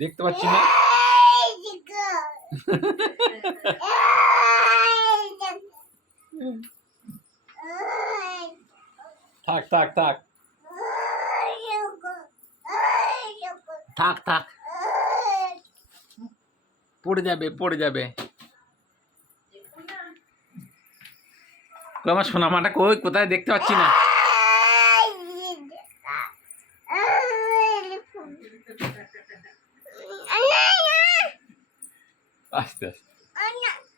দেখতে পাচ্ছি না। থাক থাক থাক থাক থাক, পড়ে যাবে পড়ে যাবে। আমার সোনামাটা কই, কোথায় দেখতে পাচ্ছি না। আস্তে আস্তে।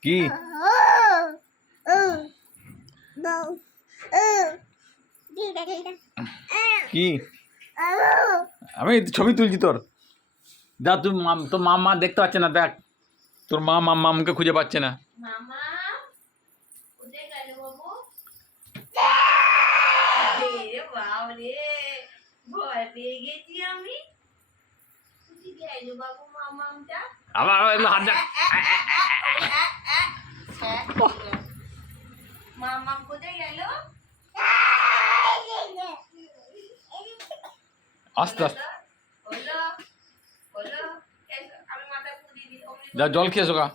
কি কি আমি ছবি তুলছি তোর। যা তুই, তোর মা দেখতে পাচ্ছে না, দেখ তোর মামকে খুঁজে পাচ্ছে না। মামা কোথায় গেল বাবু? বাবরে ভয় পেয়ে গেছি আমি। কোথায় গেল বাবু মামামটা? আবার হাত যা। মামাম কোথায় গেল? আস্তে আস্তে হলো হলো, আমি মাথা পুড়িয়ে দিই। যা, জল খেয়ে এসো গা।